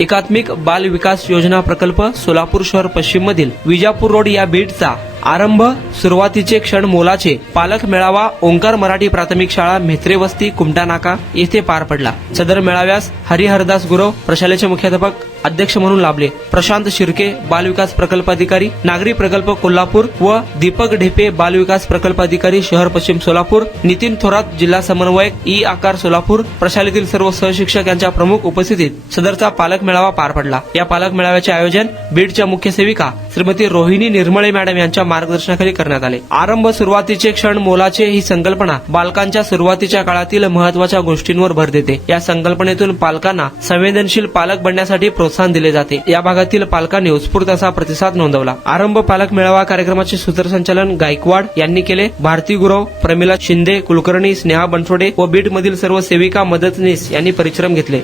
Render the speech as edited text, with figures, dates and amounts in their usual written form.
एकात्मिक बाल विकास योजना प्रकल्प सोलापूर शहर पश्चिम मधील विजापूर रोड या बीटचा आरंभ सुरुवातीचे क्षण मोलाचे पालक मेळावा ओंकार मराठी प्राथमिक शाळा म्हेत्रे वस्ती कुमटा नाका येथे पार पडला। सदर मेळाव्यास हरिहरदास गुरव प्रशालेचे मुख्याध्यापक अध्यक्ष म्हणून लाभले। प्रशांत शिर्के बाल विकास प्रकल्प अधिकारी नागरी प्रकल्प कोल्हापूर व दीपक ढेपे बाल विकास प्रकल्प अधिकारी शहर पश्चिम सोलापूर, नितीन थोरात जिल्हा समन्वयक ई आकार सोलापूर, प्रशालेतील सर्व सहशिक्षक यांच्या प्रमुख उपस्थितीत सदरचा पालक मेळावा पार पडला। या पालक मेळाव्याचे आयोजन बीडच्या मुख्य सेविका श्रीमती रोहिणी निर्मळे मॅडम यांच्या मार्गदर्शनाखाली करण्यात आले। आरंभ सुरुवातीचे क्षण मोलाचे ही संकल्पना बालकांच्या सुरुवातीच्या काळातील महत्त्वाच्या गोष्टींवर भर देते। या संकल्पनेतून पालकांना संवेदनशील पालक बनण्यासाठी प्रोत्साहन दिले जाते। या भागातील पालकांनी उत्स्फूर्त असा प्रतिसाद नोंदवला। आरंभ पालक मेळावा कार्यक्रमाचे सूत्रसंचालन गायकवाड यांनी केले। भारती गुरव, प्रमिला शिंदे, कुलकर्णी, स्नेहा बनसोडे व बीड मधील सर्व सेविका मदतनीस यांनी परिश्रम घेतले।